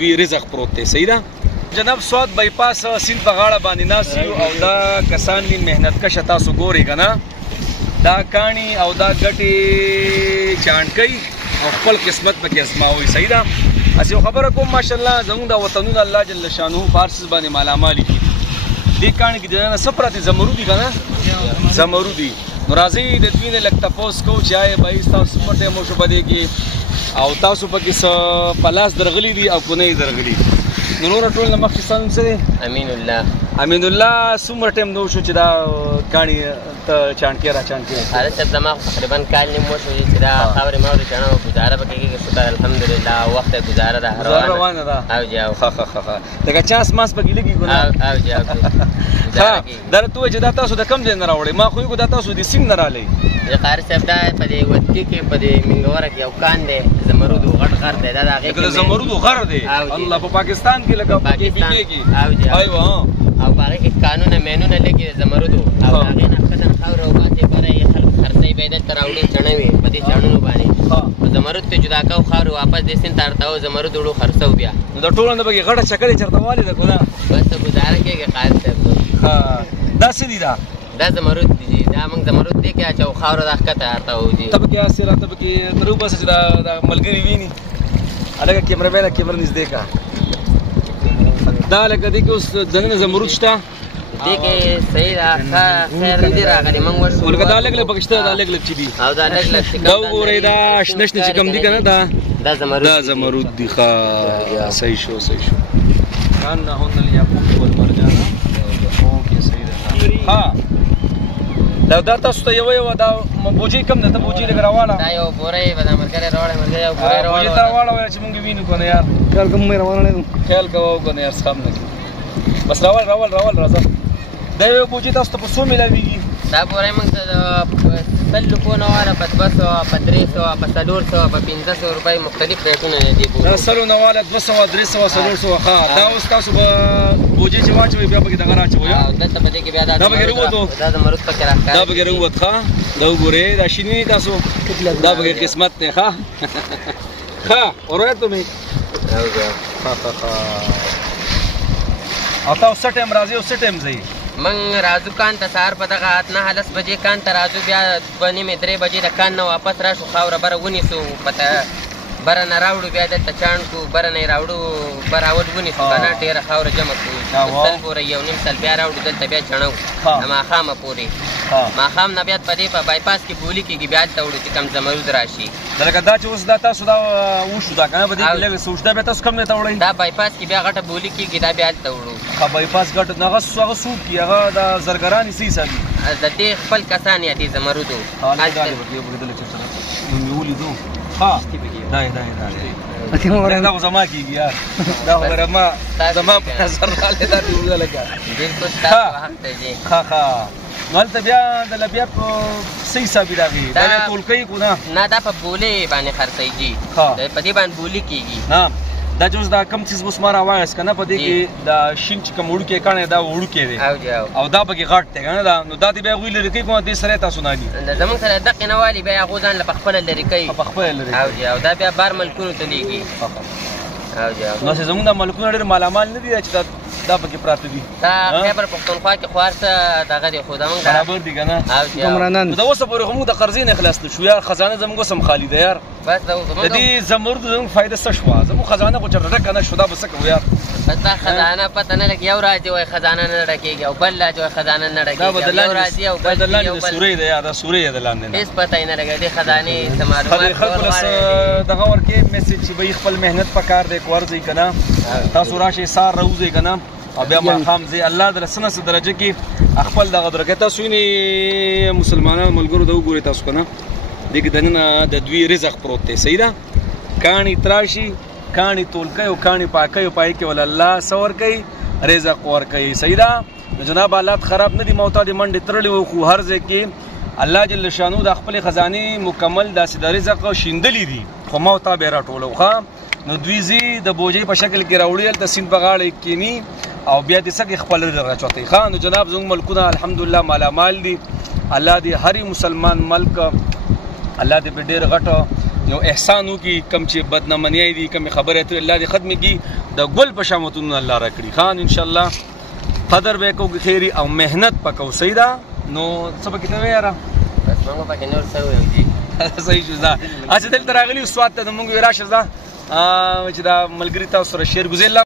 وی رزق پروت دی. صحیح ده جناب. سواد بایپاس سیند په غاړه باندې ناست یو او دا کسان دي محنت کشه. تاسو ګورئ که نه دا کاڼي او دا ګټې چاڼ کوي او خپل قسمت پکې ازماوي. صحیح ده. هسې یو خبره کوم ماشاءالله زموږ دا وطنونه الله جل شانه په هر څیز باندې مالامال کړي. دې کاڼي کې دننه څه پراته زمرود دي که نه زمرود دي. نو راځئ د دوی نه لږ تپوس کوو چې آیا بهی ستاسو څومره ټایم وشو په دې کې او تاسو پکې څه په لاس درغلي دي او که نه یې درغلي. نو نوره ټول نه مخکې ستا نوم څه دی؟ امین الله. امین الله څومره ټایم نه وشو چې دا کاڼي ته چاڼکې را چاڼکې؟ حالت صاحب زما تقریبا کال نیم وشو چې دا خاورې ماورې چاڼه ګزاره پکې کېږي. شکر الحمدلله وخت یې ګزاره ده روانه ده. او جی او ښه ښه ښه لکه چانس ماس پکې لګي که نه؟ او جی او ها دا راته ووایه چې دا تاسو د کوم ځای نه راوړئ؟ ما خو دا تاسو د سیند نه راغلی. قاري صاحب دا په دې ودکي کې په دې منګوره کې یو کان دی زمرودو غټ غر دی. دا د هغې د زمرودو غر دی. الله په پاکستان کې لکه پاکستان کېږي. او جی ایوه او په هغې کې کانونه مینونه لګي د زمرودو او د هغې نه ښه خاوره وباسي بره یې خلک خرڅوي به یې دلته راوړي چڼه وي په دې چڼونو باندې زمرود ته جدا کوو خاورې واپس دې سیند ته اړتاو زمرود وړو خرڅوو بیا. نو د ټولو نه پکې غټه چکرې چېرته والې ده که نه؟ بس ته ګزاره کېږي قاري صاحب. دا څه دي دا؟ دا زمرود دي. دا موږ زمرود دې کې اچوو خاوره دا ښکته اړتاو جي. ته پکې هسې راته پکې تر وباسه چې دا ملګري ویني. هلکه کیمره بیله کیمره نږدې کړه. دا لکه دې کې اوس دننه زمرود شته؟ دې کې صحیح ده ښه خیر نه دي راغلي موږ ورسو لکه دا لږ لږ پکې شته دا لږ لږ چې دي او دا لږ لږ چې دا وګورئ دا شنه شنه چې کوم دي که نه دا زمرود دي. ښه صحیح شو صحیح شو. کأنهن الياقوت والمرجان. اوکې صحیح ده. ها دا تاسو ته یوه دا بوجۍ کم ده؟ ته بوجۍ لږ راواړه. دا یو بوری به دا ملګری راوړی ملګری یو بوری راوړی. بوجۍ ته راواړه چې موږ وینو که نه یار. خیال کوم مې روانه نه خیال کوه که نه یار سم نه کړي. بس راول راځه. دا یو بوجۍ تاسو ته په څو میلاویږي؟ دا بوری موږ ته د 100 روپو نه واله په 200 په 300 په 400 په 500 روپۍ مختلف ریټونه دي بوجۍ. دا 100 نه واله 200 300 400. ښه دا اوس تاسو به بوجۍ چې واچوئ بیا پکې دغه راچوئ. او دلته په دې کې بیا دا پکې راووتو. دا زمرود پکې راښکاره دا پکې راووت. ښه دا وګورئ دا شین ویني تاسو دا پکې قسمت دی. ښه ښه اورئتو مې. او تاسو څه ټایم راځئ او څه ټایم ځئ؟ موږ راځو کان ته سهار په دغه 8-9 بجې کان ته راځو بیا 2:30-3 بجې د کان نه واپس راشو خاوره بره ونیسو بره نه راوړو بیا دلته چاڼ کړو بره نه یې راوړو براول ونیسو که نه ډېره خاوره جمع کړو سل پورې 1.5 سل بیا راوړو دلته بیا چڼو د ماښامه پورې. ماښام نه بیا په دې په بایپاس کې بولي کېږي بیا هلته وړو چې کم زمرود راشي. لکه دا چې اوس دا تاسو دا وشو دا که نه په دې کې لږ څه وشو دا بیا تاسو کوم ځای ته وړئ؟ دا بایپاس کې بیا غټه بولي کېږي دا بیا هلته وړو. بایپاس ګټ هغه څوک دي هغه د زرګران څه حساب دي؟ د دې خپل کسان یا دې زمرودو ولیدو. ها دا خو زما کېږي یار دا خو زما په نظر راغلی دا دې وګوره لکه بلکل ستاسو حق دی جي. ښه نو هلته بیا د بیا په څه حساب دي هغې دا بیا تول کوي که نه دا په بولې باندې خرڅوي جي. په دې باندې بولي کېږي. دا چې اوس دا کم څیز اوس ما راواغېست که نه په دې کې دا شین چې کوم وړوکی کاڼی دا وړوکی دی او دا پکې غټ دی که نه نو دا دې بیا هغوی لرې کوي کومه دې سره یې تاسو نه دي زموږ سره دقې نه والي بیا هغو ځان له پخپله لرې کوي او دا بیا بار ملکونو ته لیږي. نو چې زموږ دا ملکونه ډېر مالامال نه دي چې دا پکې پراته دي. دا خیبر پښتونخوا کې خو هر څه دغه دی خو زموږ برابر دي که نه نو د اوسه پورې خو موږ د قرضې نه خلاص نه شو یار. خزانه زموږ اوس هم خالي ده یار. بس د دې زمرد زموږ فایده څه شوه؟ زموږ خزانه خو چېرته ډکه نه شو دا به څه کوو یار؟ بس دا خزانه پته نه لګي یو راځي وایي خزانه نه ډکېږي او بل راځي وایي خزانه نه ډکېږي یو راځي او بل د لاندې د سورۍ دی یا دا سورۍ یې د لاندې نه هېڅ پته یې نه لګي دې خزانې څه معلومات خلکو له دغه ورکې میسج چې به خپل محنت پکار دی که ورځئ که نه تاسو راشئ سهار راوځئ که نه او بیا ماښام ځئ الله د څه نه څه درجه کې خپل دغه درکوي. تاسو وینئ مسلمانانو ملګرو ته وګورئ تاسو که نه دې کې دننه د دوی رزق پروت دی. صحیح ده. کاڼي تراشي کاڼي تول کوي او کاڼي پاکوي او پای کې ول الله څه ورکوي؟ رزق ورکوي. صحیح ده. نو جناب حالات خراب نه دي موتا دې منډې تړلې وو خو هر ځای کې الله جل شانو د خپلې خزانې مکمل داسې د رزق شیندلي دي خو موتا بیا راټولو. ښه نو دوی ځي د بوجۍ په شکل کې راوړي هلته سیند په غاړه کښېني او بیا دې څه کې خپل رزق راچوتوي. ښه نو جناب زموږ ملکونه الحمدلله مالامال دي. الله دې هر مسلمان ملک الله دې په ډېر غټ یو احسان وکړي، کم چې بدنمنۍ دي، کم خبرې اترې الله دې ختمې کړي، د ګل په شامتونو الله راکړي. خان انشاءالله قدر به کوو خیري او محنت پکو صحیح ده. نو څه پکې ته وایې یاره؟ بس موږ پکې نور څه وایو جي. صحیح شو ځه. اچھا دلته راغلي سوات ته د موږ وې راشه ځه چې دا ملګري تاسو سره شعر ګزار